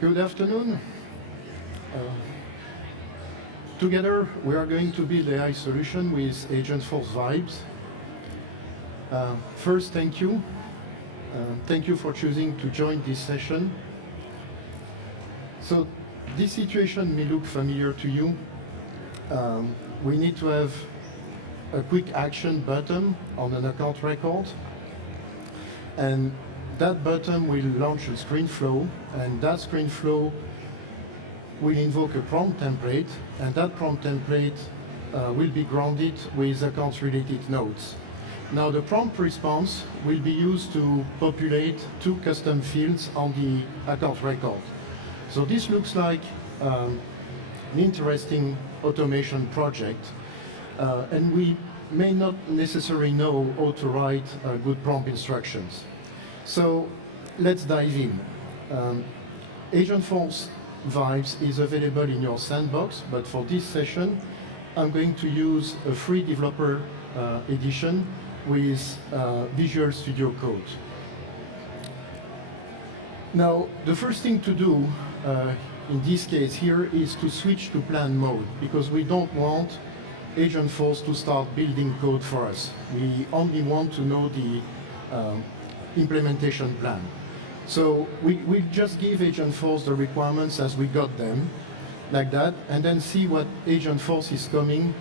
Good afternoon. Together, we are going to build AI solution with Agentforce Vibes. First, thank you. Thank you for choosing to join this session. So, this situation may look familiar to you. We need to have a quick action button on an account record. And that button will launch a screen flow, and that screen flow will invoke a prompt template, and that prompt template will be grounded with account-related nodes. Now, the prompt response will be used to populate 2 custom fields on the account record. So this looks like an interesting automation project, and we may not necessarily know how to write good prompt instructions. So let's dive in. Agentforce Vibes is available in your sandbox, but for this session, I'm going to use a free developer edition with Visual Studio Code. Now, the first thing to do in this case here is to switch to plan mode, because we don't want Agentforce to start building code for us. We only want to know the implementation plan. So we'll just give Agentforce the requirements as we got them, like that, and then see what Agentforce is coming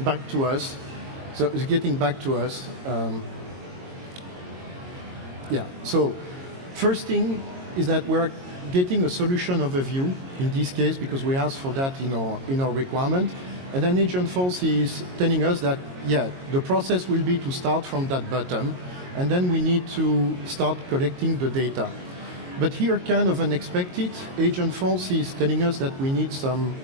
back to us. So it's getting back to us. So first thing is that we're getting a solution overview in this case, because we asked for that in our requirement. And then Agentforce is telling us that, yeah, the process will be to start from that button, and then we need to start collecting the data. But here, kind of unexpected, Agentforce is telling us that we need some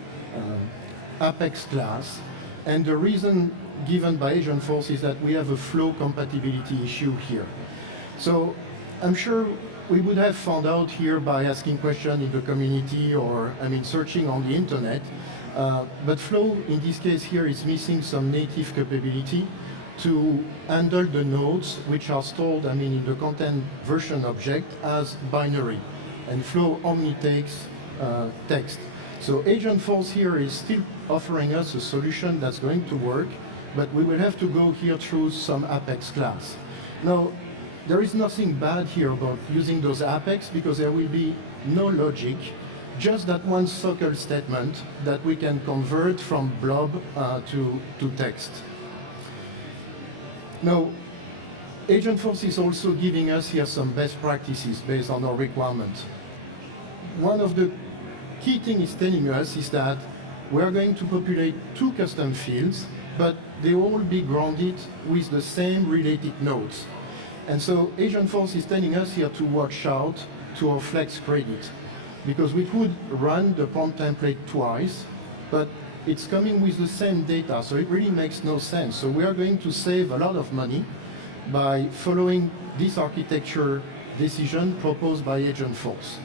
Apex class. And the reason given by Agentforce is that we have a flow compatibility issue here. So I'm sure we would have found out here by asking questions in the community or, searching on the internet. But Flow, in this case here, is missing some native capability to handle the nodes which are stored, in the content version object as binary. And Flow only takes text. So Agentforce here is still offering us a solution that's going to work, but we will have to go here through some Apex class. Now, there is nothing bad here about using those Apex, because there will be no logic, just that one SOCL statement that we can convert from blob to text. Now, Agentforce is also giving us here some best practices based on our requirement. One of the key things it's telling us is that we're going to populate 2 custom fields, but they will all be grounded with the same related nodes. And so Agentforce is telling us here to watch out to our flex credit, because we could run the prompt template twice, but it's coming with the same data, so it really makes no sense. So we are going to save a lot of money by following this architecture decision proposed by Agentforce.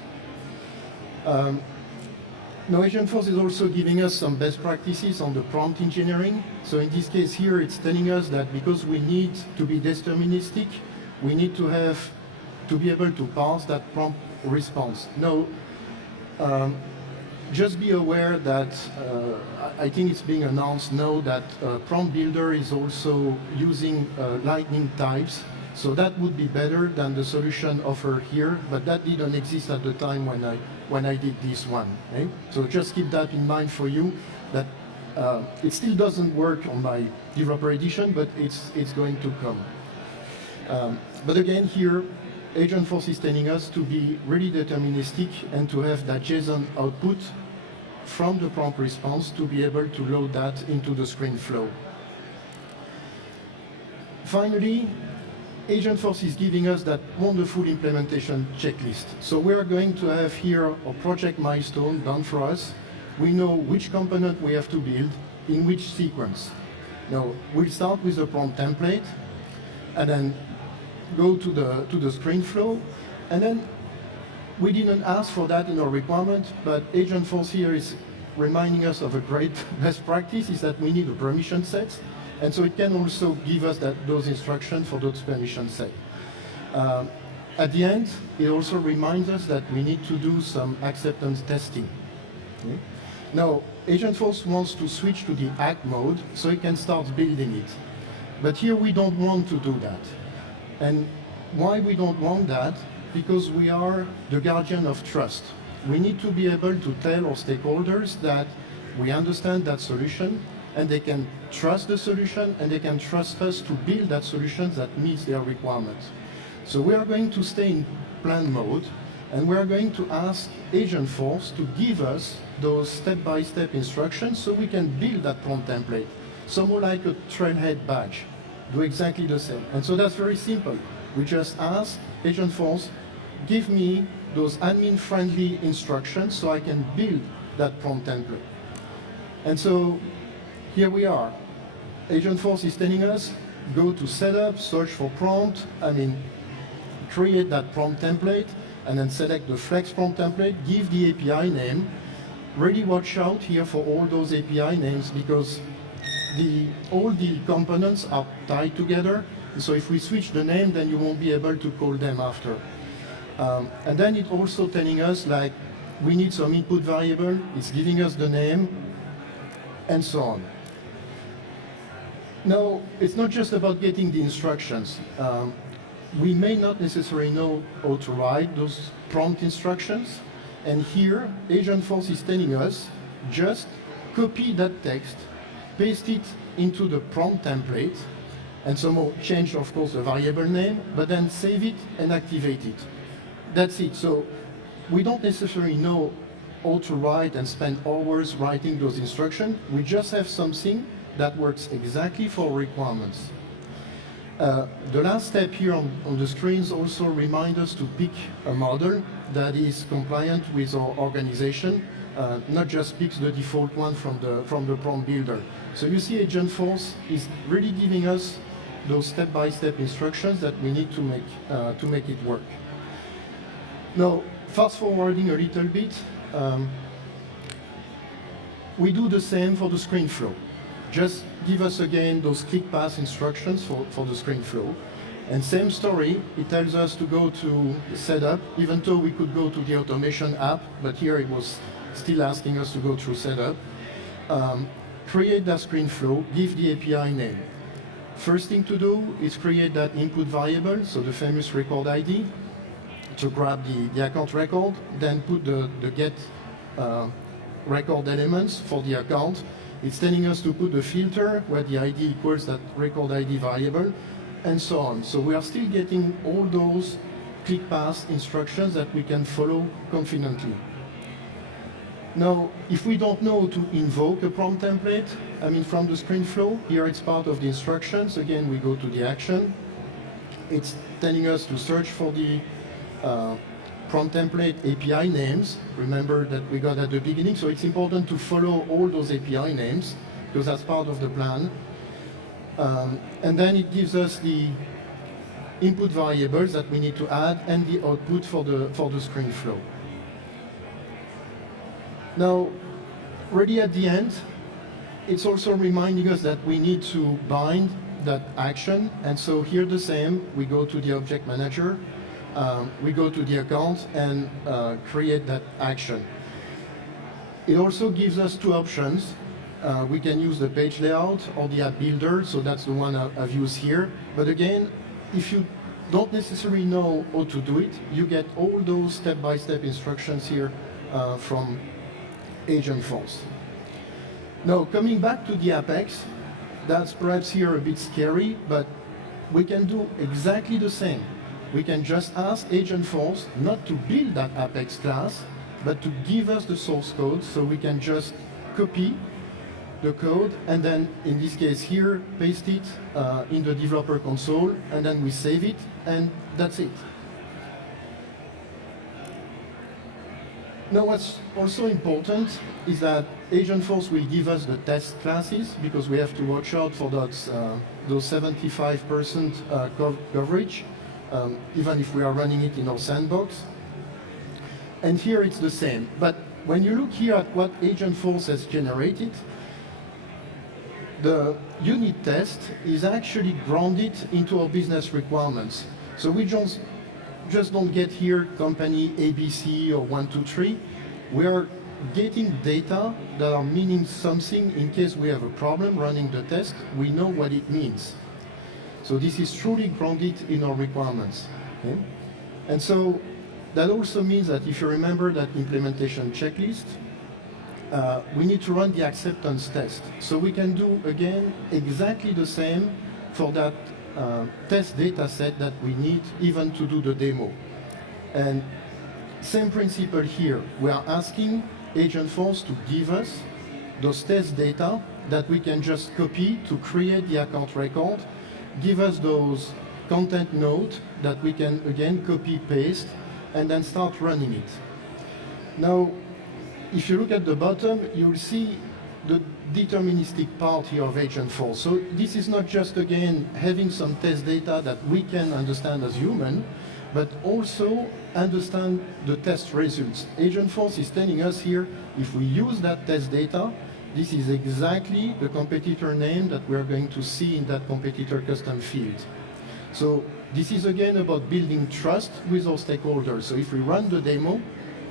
Now, Agentforce is also giving us some best practices on the prompt engineering. So in this case here, it's telling us that because we need to be deterministic, we need to be able to parse that prompt response. Now, just be aware that I think it's being announced now that Prompt Builder is also using Lightning types. So that would be better than the solution offered here, but that didn't exist at the time when I did this one. Okay? So just keep that in mind for you, that it still doesn't work on my developer edition, but it's going to come. But again, here, Agentforce is telling us to be really deterministic and to have that JSON output from the prompt response to be able to load that into the screen flow. Finally, Agentforce is giving us that wonderful implementation checklist. So we are going to have here a project milestone done for us. We know which component we have to build in which sequence. Now, we'll start with the prompt template, and then go to the screen flow, and then we didn't ask for that in our requirement, but Agentforce here is reminding us of a great best practice, is that we need a permission set, and so it can also give us those instructions for those permission sets. At the end, it also reminds us that we need to do some acceptance testing. Okay? Now, Agentforce wants to switch to the act mode so it can start building it. But here we don't want to do that. And why we don't want that? Because we are the guardian of trust. We need to be able to tell our stakeholders that we understand that solution and they can trust the solution and they can trust us to build that solution that meets their requirements. So we are going to stay in plan mode and we are going to ask Agentforce to give us those step-by-step instructions so we can build that prompt template. So more like a trailhead badge, do exactly the same. And so that's very simple. We just ask Agentforce, give me those admin-friendly instructions so I can build that prompt template. And so here we are. Agentforce is telling us, go to setup, search for prompt, create that prompt template, and then select the flex prompt template, give the API name. Really watch out here for all those API names because all the components are tied together. So if we switch the name, then you won't be able to call them after. And then it's also telling us like we need some input variable, it's giving us the name, and so on. Now, it's not just about getting the instructions. We may not necessarily know how to write those prompt instructions, and here Agentforce is telling us just copy that text, paste it into the prompt template, and somehow change, of course, the variable name, but then save it and activate it. That's it. So we don't necessarily know how to write and spend hours writing those instructions. We just have something that works exactly for requirements. The last step here on the screens also reminds us to pick a model that is compliant with our organization, not just picks the default one from the prompt builder. So you see Agentforce is really giving us those step-by-step instructions that we need to make it work. Now, fast forwarding a little bit, we do the same for the screen flow. Just give us again those click pass instructions for the screen flow. And same story, it tells us to go to setup, even though we could go to the automation app, but here it was still asking us to go through setup. Create that screen flow, give the API name. First thing to do is create that input variable, so the famous record ID, to grab the account record, then put the get record elements for the account. It's telling us to put a filter where the ID equals that record ID variable, and so on. So we are still getting all those click pass instructions that we can follow confidently. Now, if we don't know to invoke a prompt template, from the screen flow, here it's part of the instructions. Again, we go to the action. It's telling us to search for the prompt template API names. Remember that we got at the beginning, so it's important to follow all those API names because that's part of the plan. And then it gives us the input variables that we need to add and the output for the screen flow. Now, really at the end, it's also reminding us that we need to bind that action. And so here the same, we go to the object manager, we go to the account and create that action. It also gives us two options. We can use the page layout or the app builder, so that's the one I've used here. But again, if you don't necessarily know how to do it, you get all those step-by-step instructions here from Agentforce. Now, coming back to the Apex, that's perhaps here a bit scary, but we can do exactly the same. We can just ask Agentforce not to build that Apex class, but to give us the source code so we can just copy the code and then, in this case here, paste it in the developer console, and then we save it, and that's it. Now, what's also important is that Agentforce will give us the test classes because we have to watch out for those 75% coverage, even if we are running it in our sandbox. And here it's the same. But when you look here at what Agentforce has generated, the unit test is actually grounded into our business requirements. So we just don't get here company ABC or 123. We are getting data that are meaning something in case we have a problem running the test. We know what it means. So this is truly grounded in our requirements. Okay? And so that also means that if you remember that implementation checklist, we need to run the acceptance test. So we can do, again, exactly the same for that test data set that we need even to do the demo. And same principle here. We are asking Agentforce to give us those test data that we can just copy to create the account record, give us those content nodes that we can, again, copy, paste, and then start running it. Now, if you look at the bottom, you'll see the deterministic part here of Agentforce. So this is not just, again, having some test data that we can understand as human, but also understand the test results. Agentforce is telling us here, if we use that test data, this is exactly the competitor name that we're going to see in that competitor custom field. So this is, again, about building trust with our stakeholders. So if we run the demo,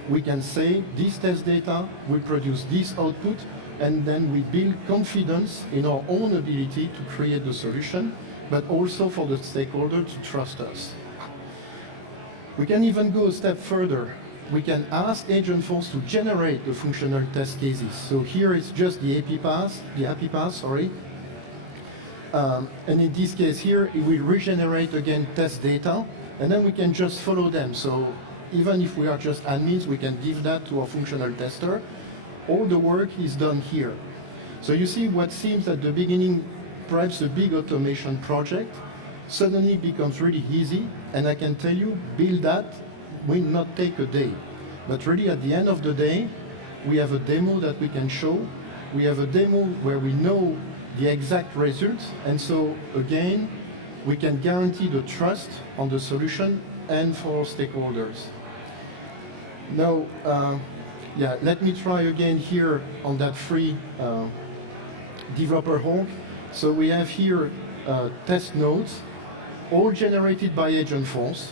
we can say this test data will produce this output, and then we build confidence in our own ability to create the solution, but also for the stakeholder to trust us. We can even go a step further. We can ask Agentforce to generate the functional test cases. So here it's just the API path, and in this case here, it will regenerate again test data, and then we can just follow them. So even if we are just admins, we can give that to our functional tester. All the work is done here. So you see what seems at the beginning perhaps a big automation project suddenly becomes really easy, and I can tell you, build that will not take a day. But really at the end of the day, we have a demo that we can show. We have a demo where we know the exact results, and so again, we can guarantee the trust on the solution and for our stakeholders. Now, let me try again here on that free developer honk. So we have here test nodes, all generated by Agentforce.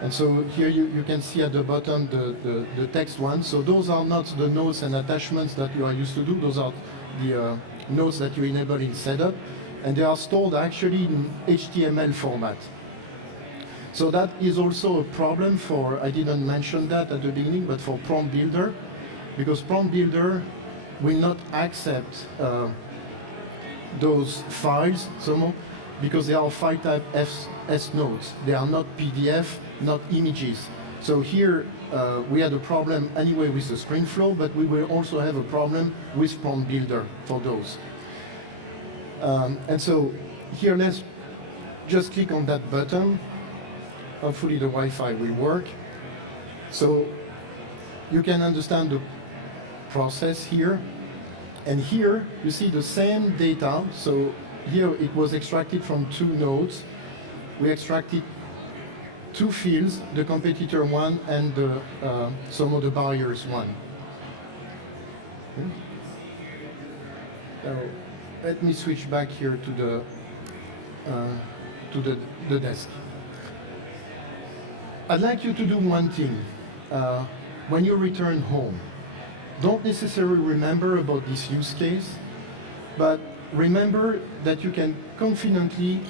And so here you can see at the bottom the text one. So those are not the nodes and attachments that you are used to do. Those are the nodes that you enable in setup. And they are stored actually in HTML format. So that is also a problem for, I didn't mention that at the beginning, but for Prompt Builder, because Prompt Builder will not accept those files somehow, because they are file type S nodes. They are not PDF, not images. So here we had a problem anyway with the screen flow, but we will also have a problem with Prompt Builder for those. And so here let's just click on that button. Hopefully the Wi-Fi will work. So you can understand the process here. And here you see the same data. So here it was extracted from two nodes. We extracted two fields, the competitor one and the some of the barriers one. Okay. So let me switch back here to the desk. I'd like you to do one thing. When you return home, don't necessarily remember about this use case, but remember that you can confidently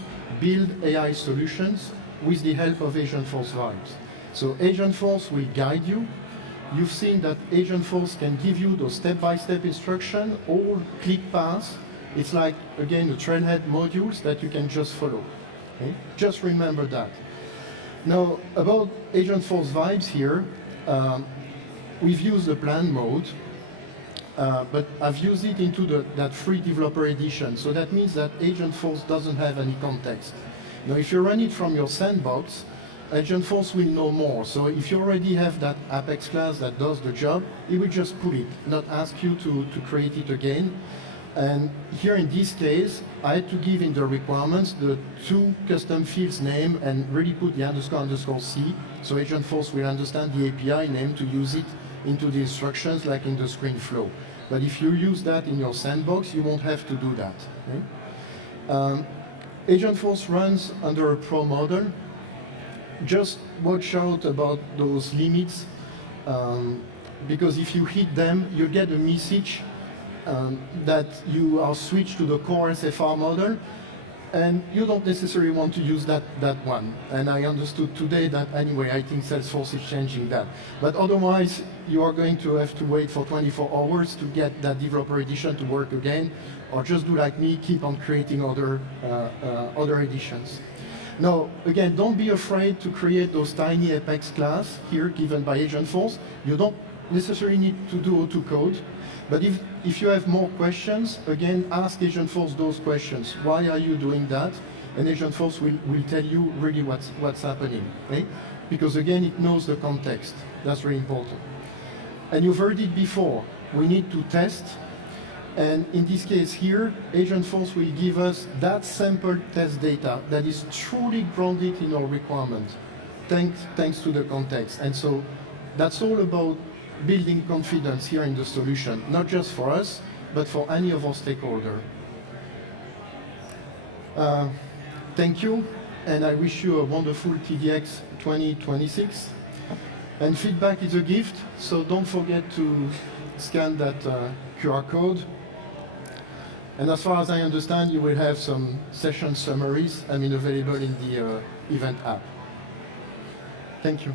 build AI solutions with the help of Agentforce Vibes. So Agentforce will guide you. You've seen that Agentforce can give you those step-by-step instructions, all click paths. It's like, again, the trailhead modules that you can just follow. Okay? Just remember that. Now, about Agentforce Vibes here, we've used the plan mode, but I've used it into that free developer edition. So that means that Agentforce doesn't have any context. Now, if you run it from your sandbox, Agentforce will know more. So if you already have that Apex class that does the job, it will just pull it, not ask you to create it again. And here in this case, I had to give in the requirements the two custom fields name and really put the __C, so Agentforce will understand the API name to use it into the instructions like in the screen flow. But if you use that in your sandbox, you won't have to do that. Okay? Agentforce runs under a pro model. just watch out about those limits, because if you hit them, you get a message that you are switched to the core SFR model, and you don't necessarily want to use that one. And I understood today that anyway, I think Salesforce is changing that. But otherwise, you are going to have to wait for 24 hours to get that developer edition to work again, or just do like me, keep on creating other editions. Now, again, don't be afraid to create those tiny Apex class here given by Agentforce. You don't necessarily need to do AutoCode. But if you have more questions, again, ask Agentforce those questions. Why are you doing that? And Agentforce will tell you really what's happening. Okay? Because again, it knows the context. That's really important. And you've heard it before. We need to test. And in this case here, Agentforce will give us that sample test data that is truly grounded in our requirement, thanks to the context. And so that's all about building confidence here in the solution, not just for us, but for any of our stakeholders. Thank you, and I wish you a wonderful TDX 2026. And feedback is a gift, so don't forget to scan that QR code. And as far as I understand, you will have some session summaries, available in the event app. Thank you.